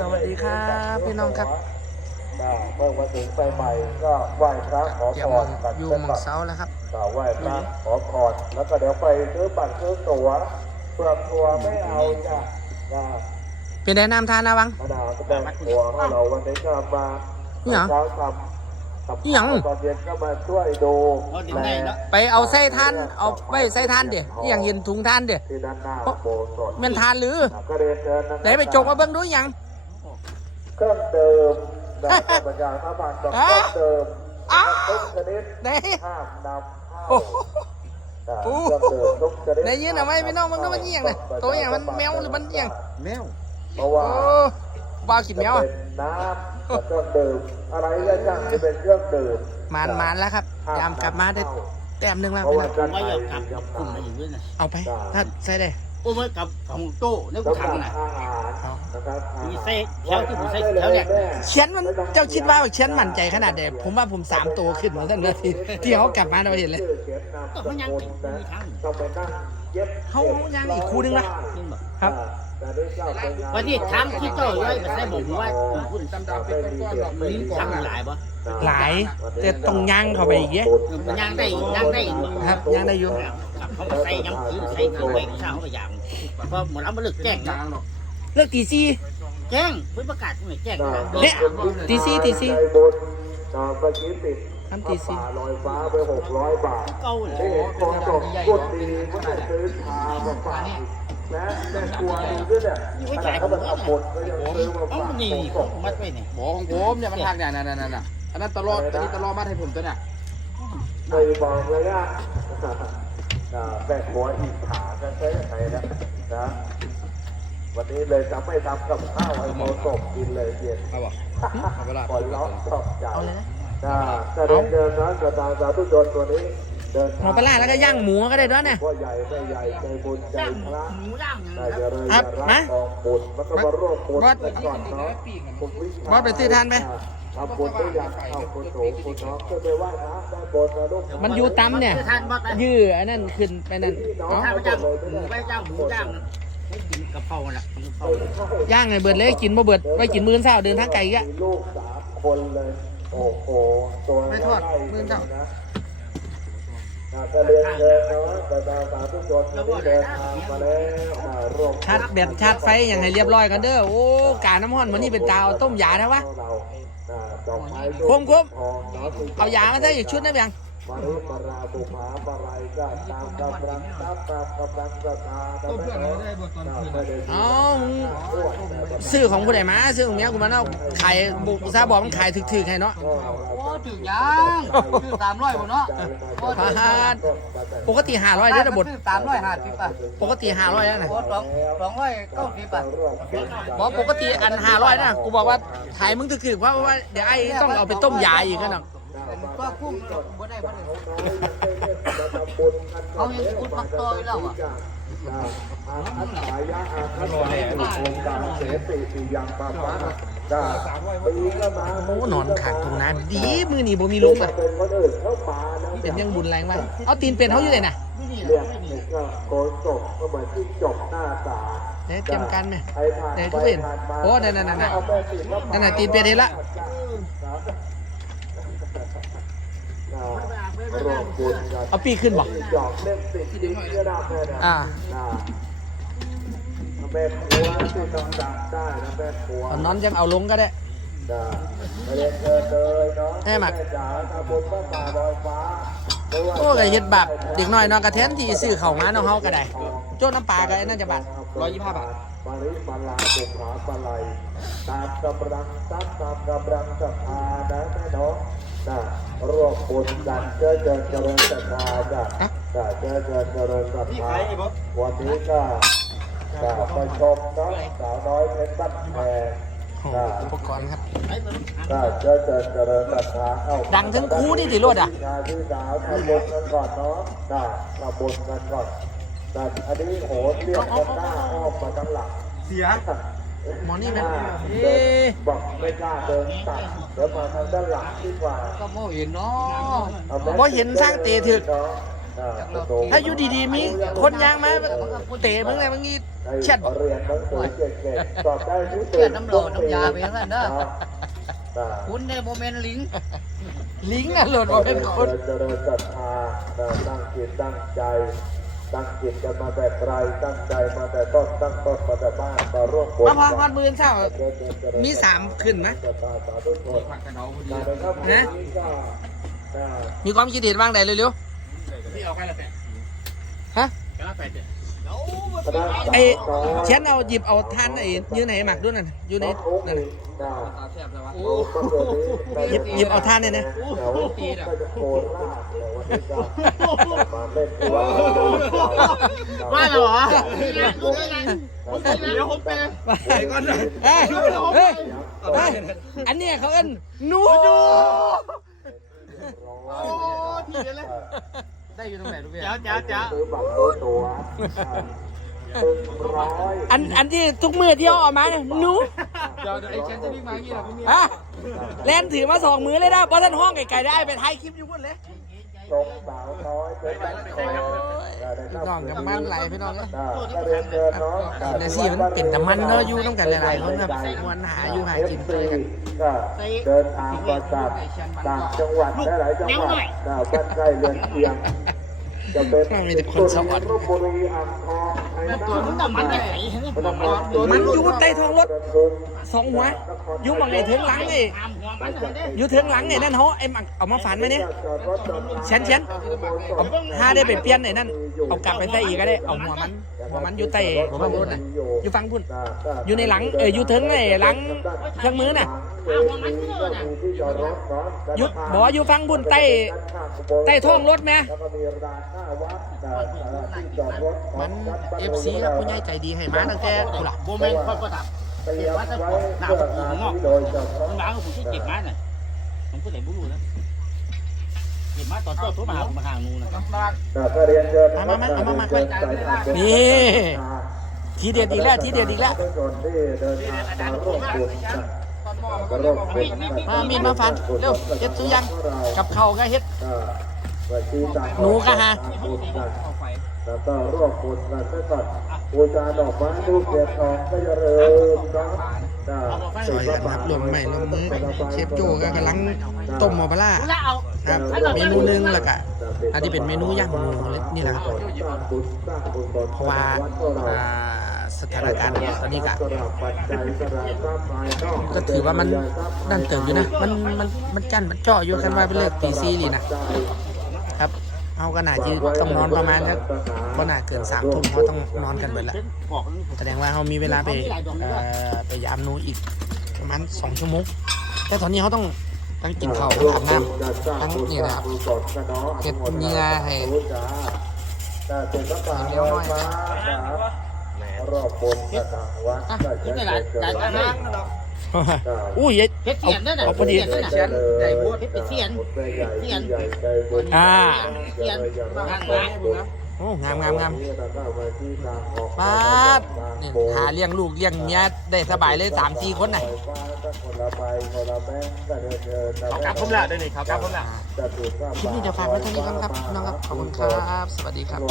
สวัสดีครับพี่น้องครับเมื่อมาถึงไปใหม่ก็ไหว้พระขอเกี่ยพวรกันอยู่เส้นหมก่อองนเสาแล้วครับกล่าวไหว้พระขอพรแล้วก็เดี๋ยวไปซื้อบัตรซื้อตั๋วเปลือกตัวไม่เอาจ้ะนะเป็นไดน้ำทานนะวังขนาดแสดงตัวให้เราวันนี้ก็มาอิหยังเช้าทำกับ อิหยังตอนเย็นก็มาช่วยดูเอาถึงไหนเนาะไปเอาใส่ทานเอาไว้ใส่ทานเดี๋ยวอหย่างเห็นถุงทานเดี๋ยวที่ด้านหน้าโบสถ์แมันทานหรือก็เรียนเชิญนะไหนไปจกมาเบิ่งดูอหยังเครื่องเดิมนะบรรยายพระบาทกับเครื่องเดิมอ้าวทุกชนิดไหนห้ามนำโอ้เข้าโหนะเครื่องเดิมทุกชนิดไหนยืนเอาไว้พี่น้องมึงดูมันเอียงเลยตัวอหย่างมันแมวหรือมันเอียงแมวเพราะโอ้ว่าบ้ากินแมวจะอะเป็นน้ำกับ เครื่องดื่มอะไรก็ช่างที่เป็นเครื่องดื่มมานมานแล้วครับยามกลับมาได้แต้มหนึ่งแล้วเพราะพี่ว่าน้องจะไม่ไปอยากกลับยักลุ่มมาอยู่ด้วยนะเอาไปถ้าใส่ได้โอ้ไม่กลับของโต้ในกูสำหรับทำน่ะอาหารนะครับมีเส้นแถวที่ผมใส่แถวเนี่ยเชียนมันเจ้าคิดว่าเชียนมั่นใจขนาดไหนผมว่าผมสามตัวขึ้นมาตั้งแต่ที่ที่เขากลับมาเราเห็นเลยชื่อเขียนนามก็สมันยังกุลติดนะมีทางต้องไปนั่งเย็บเขายังอีกคู่นึงนะนี่บอกครับ แต่ได้เจ้าเป็นงานวันนี้ทางที่เจ้าเลยไปใส่บอกว่าคุณดำดำเป็นก้อนๆลิ้นทางหลายบ่หลายแต่ต้องย่างเข้าไปอีกเยอะมันยังได้ยังได้อีกบ่ครับย่างได้อยู่กับเขาใส่ยังคืนใส่เครื่องไปข้าวเขาอย่างเพราะหมดแล้วมันเลิกแจ้งนะเลิกตีสี่แจ้งเพิ่นประกาศตรงไหนแจ้งนะเนี่ยตีสี่ตีสี่ใจบุญเอ่อเมื่อกี้ติดทำตีสี่ป่าลอยฟ้าไปหกร้อยบาทเก่าเลยที่เห็นคนจบพูดดีก็จะซื้อชามาฝาก และแม่ครัวดูด้วยเนี่ยขนาดเขาเป็นอาบดก็ยังซื้อมาเอ้าฝากนี่ส่งผมมัดไว้นี่บอกของผมเนี่ยมันทางเนี่ยนั่นนั่นน่ะอันนั้นตลอดอันนี้ตลอดมาให้ผมตัวเนี่ยไม่บอกเลยอะอ่าแม่ครัวอีกขาจะใช้ยังไงนะนะวันนี้เลยจะไม่ทำกับข้าวให้โมศกกินเลยเย็นเอาบ่เอาเวลาปล่อยล้อชอบใจเอาเลยนะนะจะเดินเดินนะกระดานสาธุชนตัวนี้เดิน หมอปลาร้าแล้วก็ย่างหมูก็ได้ด้วยเนี่ยว่าใหญ่ไม่ใหญ่ใจบุญใจย่างพระหมูย่างได้นะจะเลยครัจะบรัมาบกองบุญมันก็มาร่วมบุญบอสกันก่อนเนาะคุณวิชาบอสไปซื้อทานไหมทำบุญด้วยอย่างเข้าคุณโถคุณเนาะขึ้นไปไหว้พระได้บนนะลูกมันอยู่ตำเนี่ยทานบอสนะยื้ออันนั้นขึ้นไปนั่นเอาทานประจำหมูไปย่างหมูย่างให้กินกะเพราน่ะกะเพราย่างไงเบิดเลยกินบ่เบิดไว้กินมื้อเช้าเดินทางไกลอีกอะ มีลูกสามคนเลย โอ้โหตัวไม่ทอดมื้อเช้า นะอ่า ก็เรียนเชิญเนาะแต่ดาวสาธุชนวันนี้เดินทางมาแล้วอ่าร่วมชาร์จแบตชาร์จไฟอย่างให้เรียบร้อยกันเด้อโอ้กาน้ำห้อนวันนี้เป็นตาเอาต้มยาได้วะคุ้มคุ้มเอายามาใส่อีกชุดนะเพียงมารุปราบุภาปรายก็ตามกำลังตามตามกำลังศรัทธาตามไม่ได้บทตอนคืนเอา ซื้อของผู้ใดมาซื้อของเมียกูมาเนาะขายบุกซาบอกมันขายถึกๆให้เนาะโอ้ถึงยังคือสามร้อยบ่เนาะพาดปกติ500เด้อนะบทสามร้อยห้าสิบป่ะปกติ500แล้วนะโอ้สองสองร้อยเก้าสิบป่ะบอกปกติอัน500นะกูบอกว่าขายมึงถึกๆเพราะว่าเดี๋ยวไอ้ต้องเอาไปต้มยาอีกกันเนาะก็คุ้มบ่ได้บ่ได้เขายังคุ้มปักตอยแล้วอะ อาขายะอาคัตสายองค์การเสติปิยังปาปะจ้าปีก็มาโอ้นอนขาดตรงนั้นดีมือหนีบ่มีลุงมอะเป็นคนอื่นเข้าป่านะเป็นยังบุญแรงวะเอาตีนเป็นเขาอยู่เลยนะเรียกนี่ก็โกนศพก็เหมือนที่จบหน้าตาเดี๋ยเตรียมกันไหมใครผ่านเดี๋ยทุกเห็นผ่านมาโอ้นั่นนั่นนั่นเนั่นตีนเป็นเห็นละ รวมบุญกัน เอาปีกขึ้นบอกหยอกเล่นติดดิ้งก็ได้แม่นะอ่านะแม่ครัวที่ต้องดังได้นะแม่ครัวเอานอนยังเอาลงก็ได้นะเรียนเชิญเลยเนาะแม่หมักจ๋าทำบุญพระป่าลอยฟ้าไม่ว่าโอ้ก็เฮ็ดบาปเด็กน้อยเนอนกระแทนที่ซื้อเข้าวมาเน้องเฮาก็ได้โจ้น้ำปลาก็ไอ้นั่นจะบาทร้อยยี่สิบห้าบาทปริมาลาบุขาปลายตามกำลังทรัพย์ตามกำลังศรัทธานะแม่เนาะ นะร่วมบุญกันเจริญเจริญเจริญศรัทธาจ้ะจ้ะเจริญเจริญเจริญศรัทธาวันนี้ก็จะไปชมเนาะสาวน้อยเพชรบ้านแพงโอ้โหอุปกรณ์ครับก็เจริญเจริญเจริญศรัทธาเอ้าดังทั้งคู่นี่ติโลดอะชายที่สาวทำบุญกันก่อนเนาะจ้ะทำบุญกันก่อนแต่อันนี้โหเรียกกันหน้าอ้อมมาทั้งหลังเสีย หมอนี่ไหมเดิเอ๊ะนบอกไม่กล้าเดินตัดเดินมาทางด้านหลังดีกว่าก็โมเห็นเนาะอาบ่เห็นสร้างเตะถึกเนาะถ้าอยู่ดีๆมีคนยางมาเตะมึงไงมึงงี้เช็ดเรียนหนังสือเก่งๆสอบได้ที่สุดเกลียดน้ำหล่อน้ำยาไปทั้งนั้นเด้ออ่าคุณในโมเมนต์ลิงลิงก์น่ะหล่นมาเป็นคนเจริญศรัทธาตั้งจิตตั้งใจ ตั้งจิตกันมาแต่ไกลตั้งใจมาแต่ต้นตั้งต้นมาแต่บ้านมาร่วมบุญมาพอพอมือเช้า มีสามขึ้นไหมศรัทธาสาธุชนผักกระเดาพอดีมาเลยครับนะวันนี้ก็ได้มีความคิดเห็นบ้างใดเร็วพี่เอาใครละแต่ๆฮะกระละแปดเจ็ดคณะ ไอเชียนเอาหยิบเอาทานไอ้อยืนไหนหมักด้วยนั่นอยู่ในนั่นน่ะได้ตาแซ่บเลยวะหยิบหยิบเอาทานเนี่ยนะแถวก็จะโคราชเลยวันนี้ก็มาเล่นที่วัดว่าเหรอเดี๋ยวผมเป็นไปก่อนเฮ้ยเฮ้ยเฮ้ยอันเนี้ยเขาเอิ้นหนู ได้อยู่ตรงไหนลูกเบี้ยจ้าจ้าจ้าซื้อบัตรซื้อตั๋วตึงร้อยอันอันที่ทุกมือที่เขาเออกมาเนี่ยหนูเดี๋ยวไอ้เชนจะวิ่งมาอย่างนี้เหรอพี่ฮะแลนถือมาสองมือเลยนะเพราะท่านห้องไก่ๆได้ไปถ่ายคลิปอยู่พุ่นเลยทรงสาวน้อยเป็นบ้านคอยพี่น้องกับมันไหลพี่น้องเอ้ยก็เรียนเชิญน้องกินนะสิมันเป็นแต่มันเนาะอยู่น้ำกันหลายๆคนครับมวนหาอยู่หากินไปกัน ก็เดินทางมาจากต่างจังหวัดและหลายจังหวัดบ้านใกล้เรือนเคียงจะเป็นลบบุรีอ่างทองไทยตัวมึงน่ะมันใหญ่มันอยู่ใต้ท้องรถสองหัวอยู่หมองไอ้เถิงหลังไอ้ตามหัวมันเลยเด้อยู่เถิงหลังไอ้นั่นเขาไอ้หมักเอามาฝันไหมเนี่ยเชนเชนเอาถ้าได้ไปเปลี่ยนไอ้นั่นเอากลับไปใส่อีกก็ได้เอาหัวมันหัวมันอยู่ใต้หัวมันรถน่ะอยู่ฟังพุ่นอยู่ในหลังเอออยู่เถิงไอ้หลังเครื่องมือน่ะอยู่บอกว่าอยู่ฟังพุ่นใต้ใต้ท้องรถไหมแล้วก็มีร้านหน้าวัดที่จอดรถมันเอฟซีครับผู้ใหญ่ใจดีให้มาตั้งแต่กูล่ะโมเมนต์คนประดับเตรียมไว้เพื่อการโดยเฉพาะมันวางกับผมที่เก็บมาเนี่ยผมก็เลยไม่รู้นะเก็บมาตอนต้นตัวมาหามาหางูนะก็เรียนเชิญมามามาเอามามาเชิญสายทางนี่ทีเด็ดอีกแล้วทีเด็ดอีกแล้ว ทุกคนที่เดินทางมาร่วมบุญกันมาร่วมบุญกันมามีดมาฟันเร็วเฮ็ดสุยังกับเขาวก็เฮ็ดก็ไปที่ต่างหนูก็หาบุญกันแล้วก็ร่วมบุญกันไปก่อนบูชาดอกไม้ทูบเทียนทองก็จะเริ่มครับซอยกันครับรวมใหม่รวมมือเชฟโจก็กำลังต้มหมอปลาร้าแล้วเอาครับเมนูหนึงแล้วก็อันที่เป็นเมนูย่างหมูเลยนี่แหละครับเพราะว่าอ่า สถานการณ์ตอนนี้ก็ก็ถือว่ามันนั่นเติมอยู่นะ มันมันมันกั้นมันเจาะอยู่กันว่าเป็นเลิกตีซีลีนะครับเอาก็น่าจะต้องนอนประมาณสักก็น่าเกินสามทุ่มเพราะต้องนอนกันเบิดแล้วบอกแสดงว่าเขามีเวลาไปเอ่อไปยามหนูอีกประมาณสองชั่วโมงแต่ตอนนี้เขาต้องทั้งกินข้าวทั้งอาบน้ำทั้งนี่นะครับเก็บเหงื่อให้เลี้ยวหน่อย รอบบนกระถางวัดคิดในหลายหลายครั้งนะอุ้ยเพชรเสียนนั่นน่ะเอาพอดีเพชรเสียนนั่นน่ะใหญ่พูดเพชรเสียนเสียนอ่าเสียนทางหลังโอ้งามงามงามป้าดนี่หาเลี้ยงลูกเลี้ยงเมียได้สบายเลยสามสี่คนน่ะขากลับผมละได้เลยเขากลับผมละคลิปนี้จะฝากไว้เท่านี้ก่อนครับน้องครับ ขอบคุณครับ สวัสดีครับ